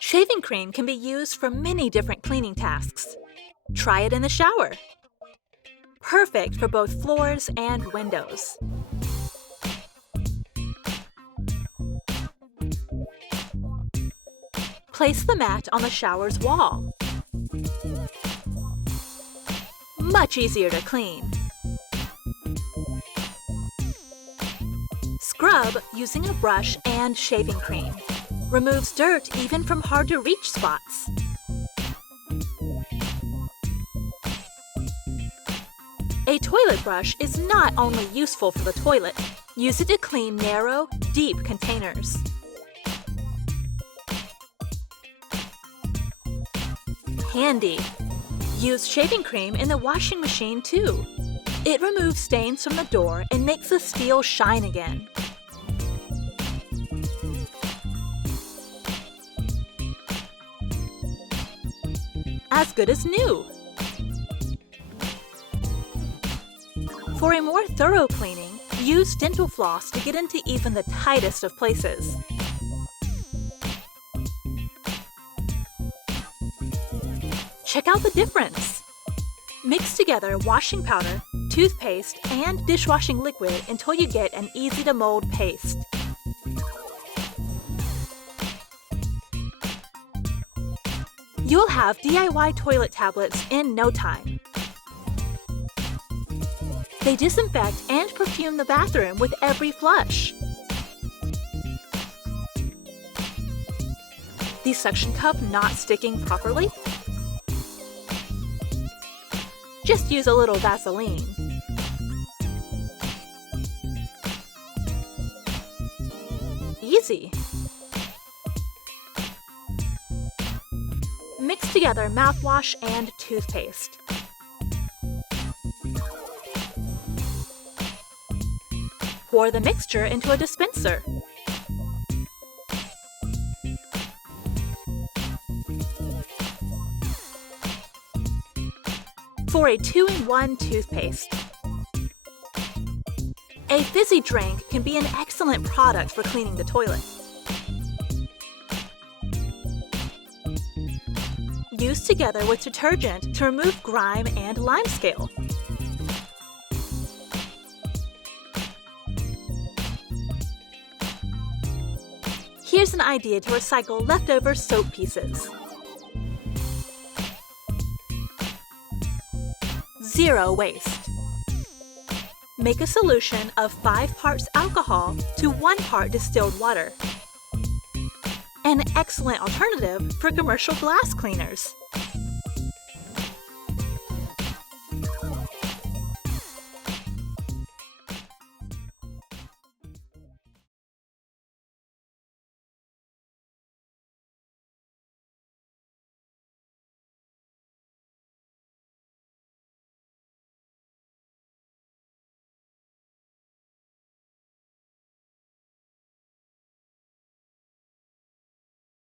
Shaving cream can be used for many different cleaning tasks. Try it in the shower. Perfect for both floors and windows. Place the mat on the shower's wall. Much easier to clean. Scrub using a brush and shaving cream. Removes dirt even from hard-to-reach spots. A toilet brush is not only useful for the toilet. Use it to clean narrow, deep containers. Handy. Use shaving cream in the washing machine too. It removes stains from the door and makes the steel shine again. As good as new. For a more thorough cleaning, use dental floss to get into even the tightest of places. Check out the difference. Mix together washing powder, toothpaste, and dishwashing liquid until you get an easy-to-mold paste. You'll have DIY toilet tablets in no time. They disinfect and perfume the bathroom with every flush. The suction cup not sticking properly? Just use a little Vaseline. Easy. Mix together mouthwash and toothpaste. Pour the mixture into a dispenser. For a 2-in-1 toothpaste. A fizzy drink can be an excellent product for cleaning the toilet. Use together with detergent to remove grime and limescale. Here's an idea to recycle leftover soap pieces. Zero waste. Make a solution of 5 parts alcohol to 1 part distilled water. An excellent alternative for commercial glass cleaners.